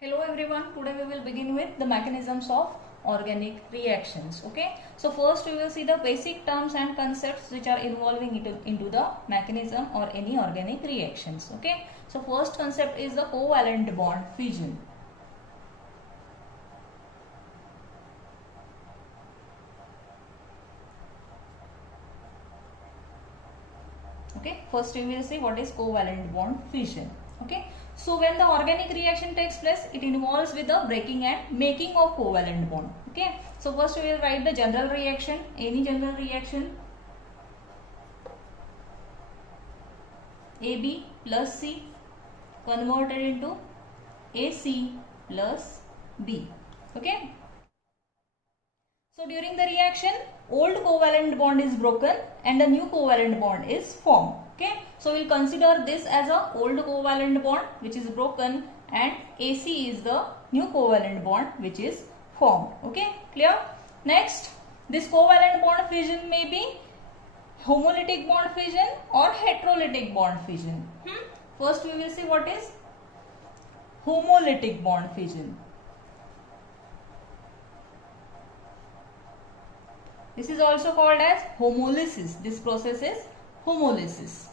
Hello everyone, today we will begin with the mechanisms of organic reactions. Okay, so first we will see the basic terms and concepts which are involving into the mechanism or any organic reactions. Okay, so first concept is the covalent bond fission. Okay, first we will see what is covalent bond fission. Okay, so when the organic reaction takes place, it involves with the breaking and making of covalent bond. Okay, so first we will write the general reaction, any general reaction. AB plus C converted into AC plus B. Okay. So during the reaction, old covalent bond is broken and a new covalent bond is formed. Okay. So we'll consider this as a old covalent bond which is broken and AC is the new covalent bond which is formed. Okay. Clear? Next, this covalent bond fission may be homolytic bond fission or heterolytic bond fission. First we will see what is homolytic bond fission. This is also called as homolysis. This process is homolysis.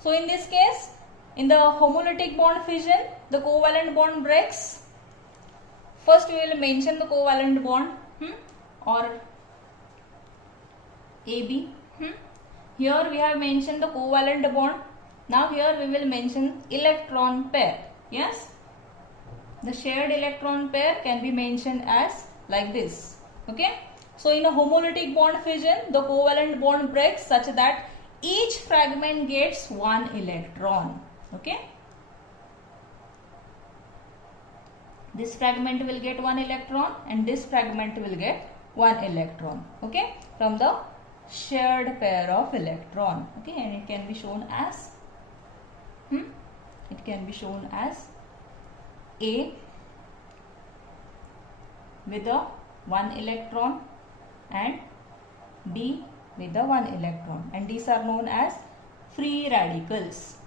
So in this case, in the homolytic bond fission, the covalent bond breaks. First we will mention the covalent bond or AB. Here we have mentioned the covalent bond. Now here we will mention electron pair. Yes, the shared electron pair can be mentioned as like this. Okay. So in a homolytic bond fission, the covalent bond breaks such that each fragment gets one electron. Okay. This fragment will get one electron and this fragment will get one electron. Okay. From the shared pair of electron. Okay. And it can be shown as A with a one electron and B with the one electron, and these are known as free radicals.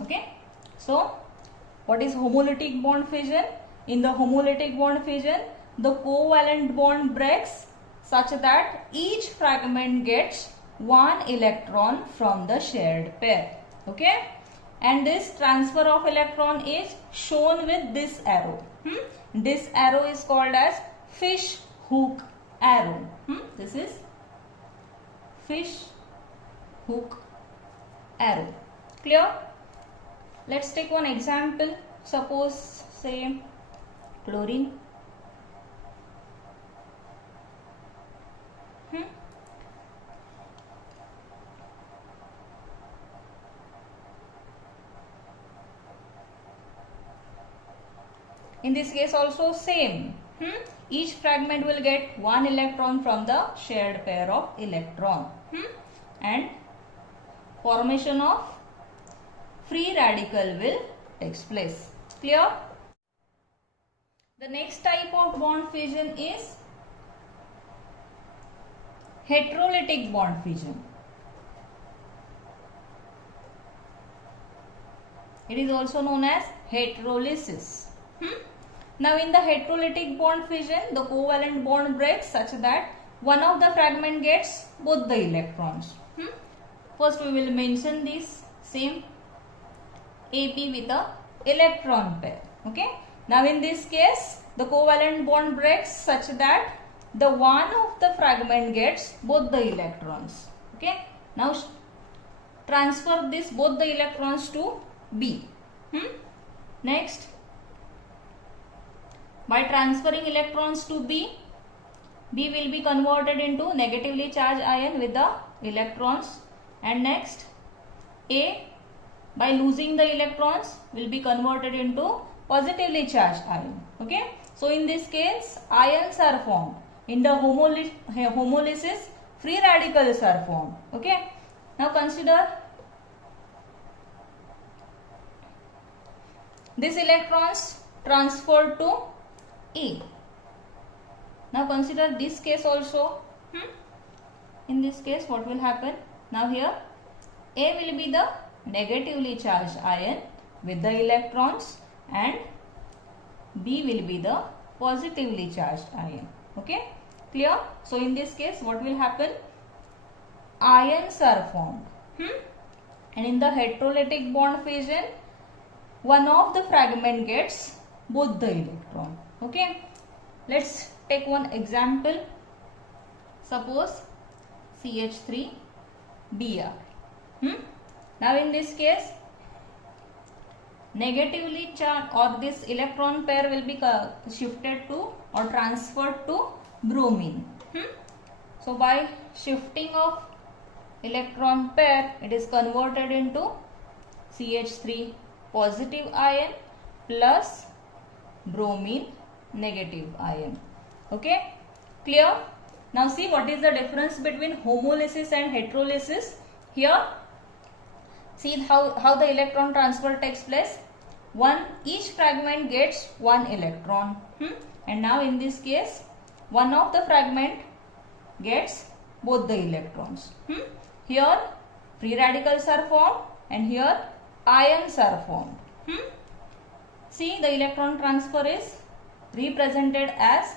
Okay. So what is homolytic bond fission? In the homolytic bond fission, the covalent bond breaks such that each fragment gets one electron from the shared pair. Okay. And this transfer of electron is shown with this arrow. This arrow is called as fish hook arrow. This is fish hook arrow. Clear? Let's take one example. Suppose say chlorine. In this case also same. Each fragment will get one electron from the shared pair of electron. And formation of free radical will take place. Clear? The next type of bond fission is heterolytic bond fission. It is also known as heterolysis. Now in the heterolytic bond fission, the covalent bond breaks such that one of the fragment gets both the electrons. First we will mention this same AB with a electron pair. Okay. Now in this case, the covalent bond breaks such that the one of the fragment gets both the electrons. Okay. Now transfer this both the electrons to B. Next, by transferring electrons to B, B will be converted into negatively charged ion with the electrons, and next A, by losing the electrons, will be converted into positively charged ion. Okay. So in this case, ions are formed. In the homolysis, free radicals are formed. Okay. Now consider these electrons transferred to E. Now consider this case also. In this case what will happen? Now here A will be the negatively charged ion with the electrons and B will be the positively charged ion. Okay, clear? So in this case what will happen? Ions are formed. And in the heterolytic bond fission, one of the fragment gets both the electron. Okay, let's take one example. Suppose CH3Br. Now in this case, negatively charged or this electron pair will be shifted to or transferred to bromine. So by shifting of electron pair, it is converted into CH3 positive ion plus bromine negative ion. Okay, clear? Now see what is the difference between homolysis and heterolysis. Here see how the electron transfer takes place. Each fragment gets one electron. And now in this case, one of the fragment gets both the electrons. Here free radicals are formed and here ions are formed. See, the electron transfer is represented as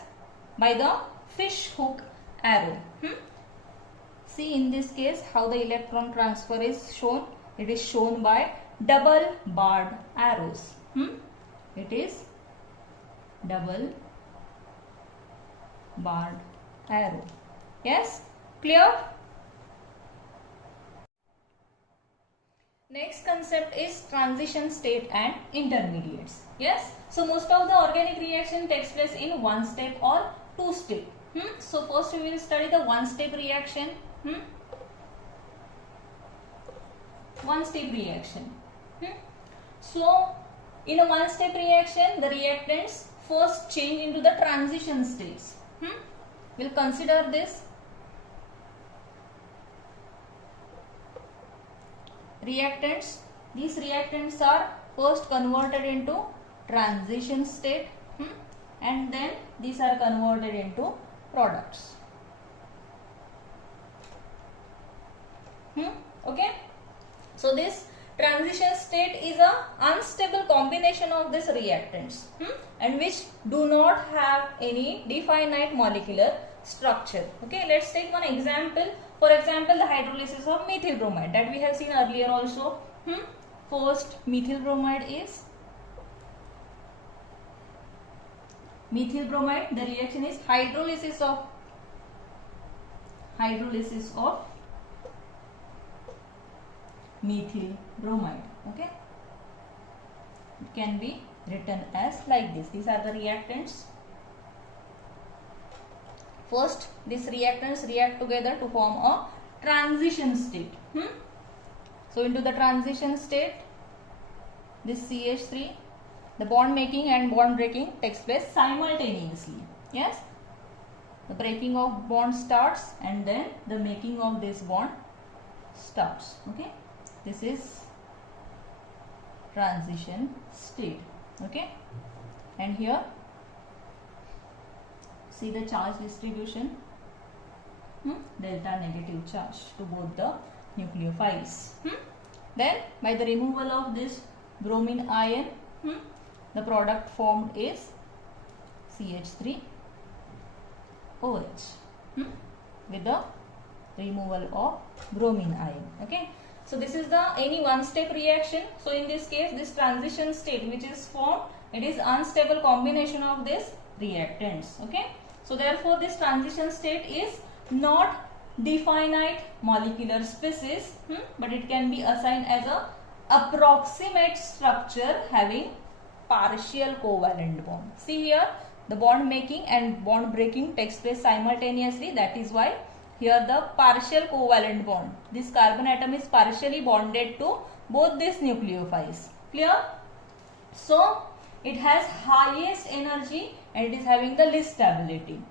by the fish hook arrow. See in this case how the electron transfer is shown. It is shown by double barred arrows. It is double barred arrow. Yes, clear? Next concept is transition state and intermediates. Yes, so most of the organic reaction takes place in one step or two step. So first we will study the one step reaction. One step reaction. So in a one step reaction, the reactants first change into the transition states. We'll consider this. Reactants, these reactants are first converted into transition state and then these are converted into products. Okay, so this transition state is a unstable combination of these reactants and which do not have any definite molecular structure. Okay, let's take one example. For example, the hydrolysis of methyl bromide that we have seen earlier also. First methyl bromide is methyl bromide. The reaction is hydrolysis of methyl bromide. Okay, it can be written as like this. These are the reactants. First, these reactants react together to form a transition state. So into the transition state, this CH3, the bond making and bond breaking takes place simultaneously. Yes, the breaking of bond starts and then the making of this bond starts. Okay, this is transition state. Okay, and here see the charge distribution, delta negative charge to both the nucleophiles. Then by the removal of this bromine ion, the product formed is CH3OH with the removal of bromine ion. Okay, so this is the any one step reaction. So in this case, this transition state which is formed, it is unstable combination of these reactants. Okay, so therefore this transition state is not definite molecular species, but it can be assigned as a approximate structure having partial covalent bond. See here, the bond making and bond breaking takes place simultaneously. That is why here the partial covalent bond, this carbon atom is partially bonded to both these nucleophiles. Clear? So it has highest energy and it is having the least stability.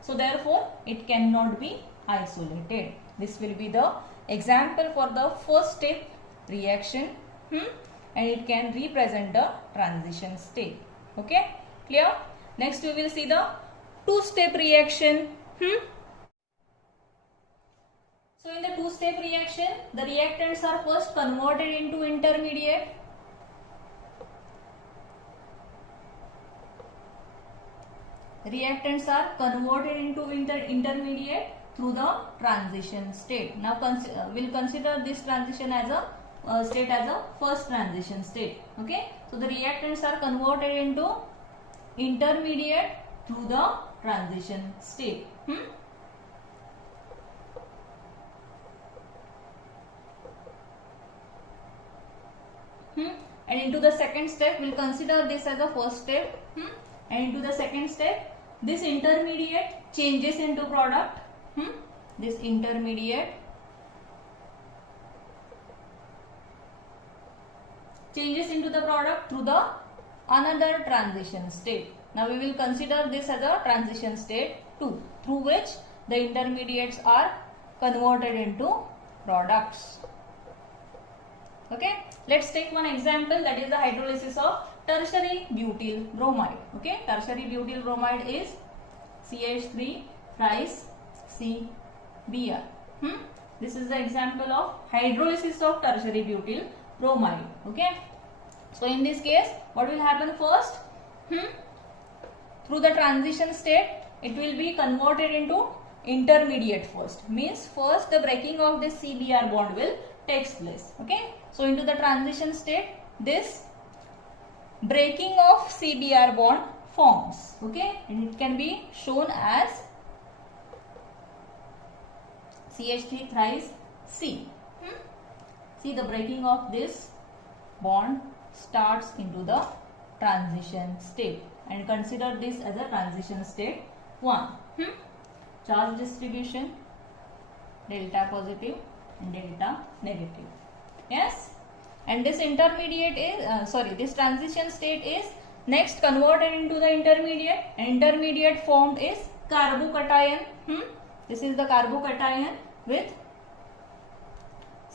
So therefore it cannot be isolated. This will be the example for the first step reaction, and it can represent the transition state. Okay, clear? Next we will see the two-step reaction. So in the two-step reaction, the reactants are first converted into intermediate. Reactants are converted into intermediate through the transition state. Now we'll consider this transition as a state as a first transition state. Okay, so the reactants are converted into intermediate through the transition state. And into the second step, we'll consider this as a first step. And into the second step, this intermediate changes into product. This intermediate changes into the product through the another transition state. Now we will consider this as a transition state 2, through which the intermediates are converted into products. Okay, let's take one example, that is the hydrolysis of tertiary butyl bromide. Okay, tertiary butyl bromide is CH3 thrice CBr. This is the example of hydrolysis of tertiary butyl bromide. Okay, so in this case, what will happen first? Through the transition state, it will be converted into intermediate first. Means first the breaking of this CBr bond will takes place. Okay, so into the transition state, this breaking of CBr bond forms. Okay, and it can be shown as CH3 thrice C. See, the breaking of this bond starts into the transition state, and consider this as a transition state 1. Charge distribution delta positive and delta negative. Yes, and this intermediate is this transition state is next converted into the intermediate, and intermediate formed is carbocation. This is the carbocation with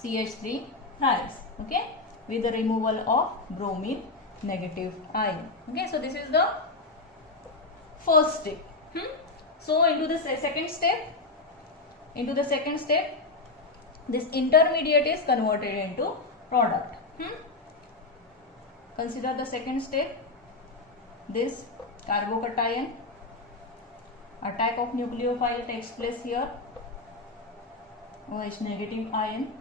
CH3 thrice. Okay, with the removal of bromine negative ion. Okay, so this is the first step. So into the second step, this intermediate is converted into product. Consider the second step. This carbocation, attack of nucleophile takes place here. OH negative ion.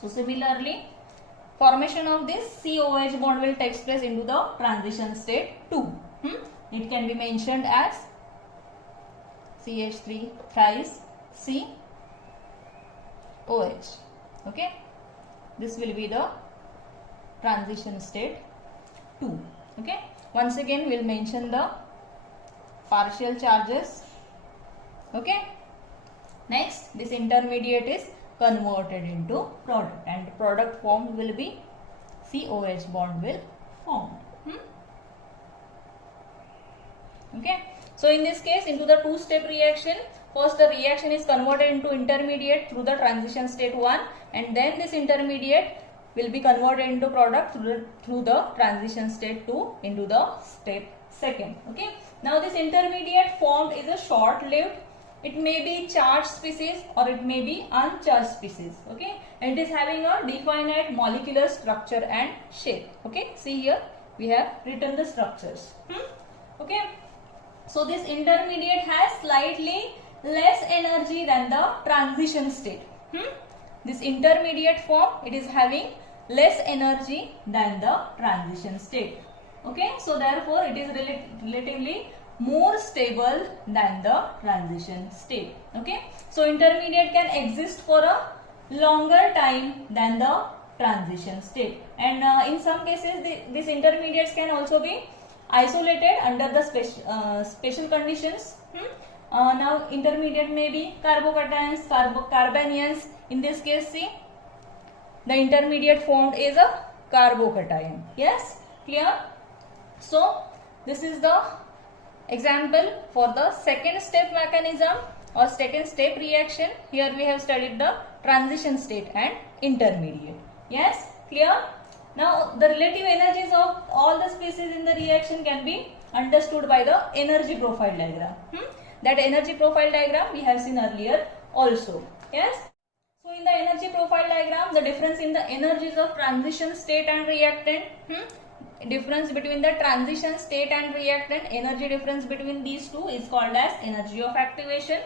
So similarly, formation of this COH bond will take place into the transition state 2. It can be mentioned as CH3 thrice C OH. Okay, this will be the transition state 2. Okay, once again we'll mention the partial charges. Okay, next this intermediate is converted into product, and product formed will be COH bond will form. Okay, so in this case, into the two-step reaction, first the reaction is converted into intermediate through the transition state 1, and then this intermediate will be converted into product through the transition state 2 into the step 2. Okay, now this intermediate formed is a short-lived. It may be charged species or it may be uncharged species. Okay, and it is having a definite molecular structure and shape. Okay, see here we have written the structures. Okay, so this intermediate has slightly less energy than the transition state. This intermediate form, it is having less energy than the transition state. Okay, so therefore it is relatively more stable than the transition state. Okay, so intermediate can exist for a longer time than the transition state, and in some cases these intermediates can also be isolated under the special conditions. Now intermediate may be carbocations, carbanions. In this case, see, the intermediate formed is a carbocation. Yes, clear? So this is the example for the second step mechanism or second step reaction. Here we have studied the transition state and intermediate. Yes, clear? Now the relative energies of all the species in the reaction can be understood by the energy profile diagram. That energy profile diagram we have seen earlier also. Yes. So in the energy profile diagram, the difference in the energies of transition state and reactant. Difference between the transition state and reactant, energy difference between these two is called as energy of activation.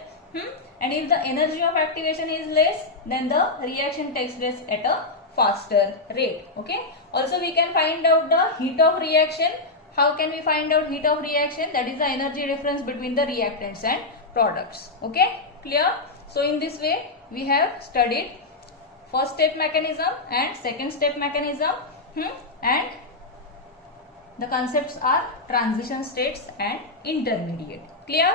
And if the energy of activation is less, then the reaction takes place at a faster rate. Okay. Also we can find out the heat of reaction. How can we find out heat of reaction? That is the energy difference between the reactants and products. Okay. Clear? So in this way we have studied first step mechanism and second step mechanism, and the concepts are transition states and intermediate. Clear?